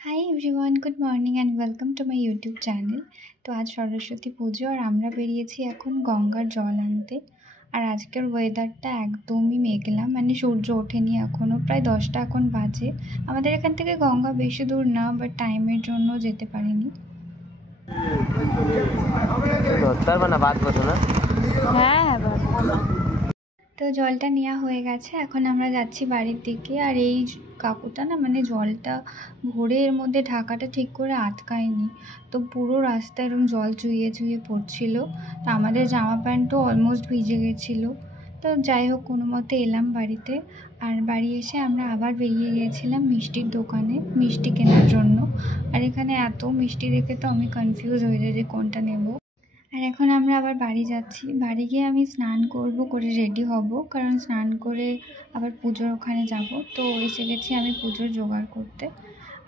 Hi everyone, good morning and welcome to my YouTube channel. तो आज सरस्वती पुजो और আমরা বেরিয়েছি এখন গঙ্গার জল আনতে। আর আজকের ওয়েদারটা একদমই মেঘলা, মানে সূর্য ওঠেনি এখনও, প্রায় 10টা এখন বাজে। আমাদের এখান থেকে গঙ্গা বেশি দূর না, বাট টাইমের জন্য যেতে পারিনি। হ্যাঁ, তো জলটা নেওয়া হয়ে গেছে, এখন আমরা যাচ্ছি বাড়ির দিকে। আর এই কাকুটা না, মানে জলটা ভরে এর মধ্যে ঢাকাটা ঠিক করে আটকায়নি, তো পুরো রাস্তা এরকম জল চুইয়ে চুইয়ে পড়ছিল। তো আমাদের জামা প্যান্টও অলমোস্ট ভিজে গেছিলো। তো যাই হোক, কোনো মতে এলাম বাড়িতে। আর বাড়ি এসে আমরা আবার বেরিয়ে গিয়েছিলাম মিষ্টির দোকানে মিষ্টি কেনার জন্য। আর এখানে এত মিষ্টি দেখে তো আমি কনফিউজ হয়ে যাই যে কোনটা নেব। আর এখন আমরা আবার বাড়ি যাচ্ছি। বাড়ি গিয়ে আমি স্নান করব, করে রেডি হব, কারণ স্নান করে আবার পুজোর ওখানে যাব। তো এসে গেছি আমি পুজোর জোগাড় করতে।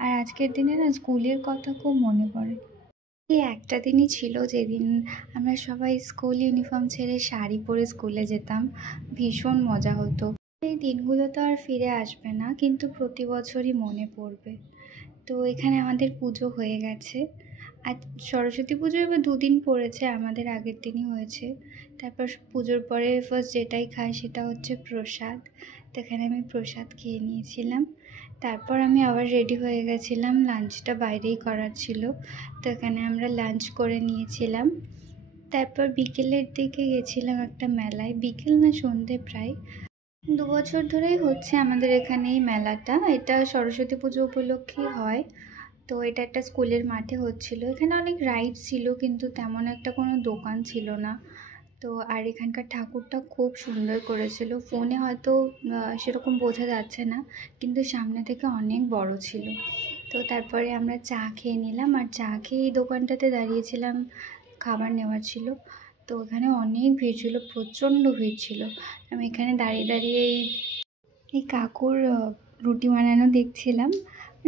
আর আজকের দিনে না স্কুলের কথা খুব মনে পড়ে। এই একটা দিনই ছিল যেদিন আমরা সবাই স্কুল ইউনিফর্ম ছেড়ে শাড়ি পরে স্কুলে যেতাম, ভীষণ মজা হতো। এই দিনগুলো তো আর ফিরে আসবে না, কিন্তু প্রতি বছরই মনে পড়বে। তো এখানে আমাদের পুজো হয়ে গেছে। আর সরস্বতী পুজো এবার 2 দিন পড়েছে, আমাদের আগের দিনই হয়েছে। তারপর পুজোর পরে ফার্স্ট যেটাই খাই সেটা হচ্ছে প্রসাদ। তো এখানে আমি প্রসাদ খেয়ে নিয়েছিলাম। তারপর আমি আবার রেডি হয়ে গেছিলাম, লাঞ্চটা বাইরেই করার ছিল। তো এখানে আমরা লাঞ্চ করে নিয়েছিলাম। তারপর বিকেলের দিকে গেছিলাম একটা মেলায়, বিকেল না সন্ধে প্রায়। 2 বছর ধরেই হচ্ছে আমাদের এখানে এই মেলাটা, এটা সরস্বতী পুজো উপলক্ষেই হয়। তো এটা একটা স্কুলের মাঠে হচ্ছিল। এখানে অনেক রাইড ছিল, কিন্তু তেমন একটা কোনো দোকান ছিল না। তো আর এখানকার ঠাকুরটা খুব সুন্দর করেছিল, ফোনে হয়তো সেরকম বোঝা যাচ্ছে না, কিন্তু সামনে থেকে অনেক বড় ছিল। তো তারপরে আমরা চা খেয়ে নিলাম, আর চা খেয়ে এই দোকানটাতে দাঁড়িয়েছিলাম, খাবার নেওয়ার ছিল। তো এখানে অনেক ভিড় ছিল, প্রচণ্ড ভিড় ছিল। আমি এখানে দাঁড়িয়ে দাঁড়িয়ে এই কাকুর রুটি বানানো দেখছিলাম,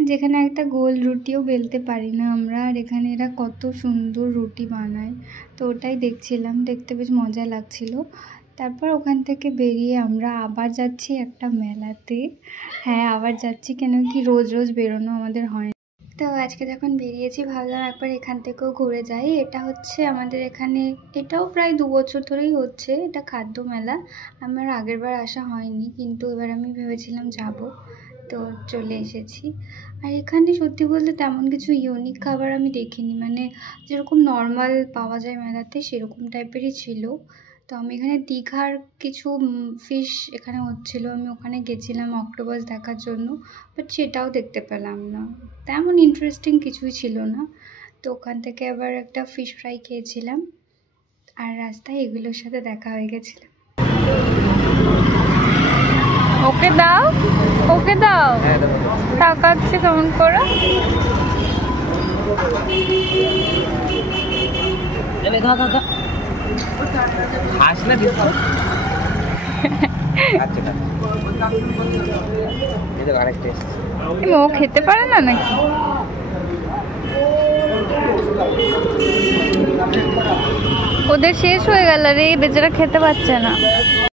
যেখানে একটা গোল রুটিও বেলতে পারি না আমরা, আর এখানে এরা কত সুন্দর রুটি বানায়। তো ওটাই দেখছিলাম, দেখতে বেশ মজা লাগছিল। তারপর ওখান থেকে বেরিয়ে আমরা আবার যাচ্ছি একটা মেলাতে। হ্যাঁ, আবার যাচ্ছি, কেন কি রোজ রোজ বেরোনো আমাদের হয় না। তো আজকে যখন বেরিয়েছি ভাবলাম একবার এখান থেকেও ঘুরে যাই। এটা হচ্ছে আমাদের এখানে, এটাও প্রায় 2 বছর ধরেই হচ্ছে, এটা খাদ্য মেলা। আমার আগের বার আসা হয়নি, কিন্তু এবার আমি ভেবেছিলাম যাব, তো চলে এসেছি। আর এখানে সত্যি বলতে তেমন কিছু ইউনিক খাবার আমি দেখিনি, মানে যেরকম নর্মাল পাওয়া যায় মেলাতে সেরকম টাইপেরই ছিল। তো আমি এখানে দীঘার কিছু ফিশ এখানে হচ্ছিলো, আমি ওখানে গেছিলাম অক্টোপাস দেখার জন্য, বাট সেটাও দেখতে পেলাম না, তেমন ইন্টারেস্টিং কিছুই ছিল না। তো ওখান থেকে আবার একটা ফিশ ফ্রাই খেয়েছিলাম, আর রাস্তায় এগুলোর সাথে দেখা হয়ে গেছিল। ওকে দাও, ওকে দাও, তাকাচ্ছে কেমন করে। ও খেতে পারে না নাকি? ওদের শেষ হয়ে গেল রে, বেচারা খেতে পারছে না।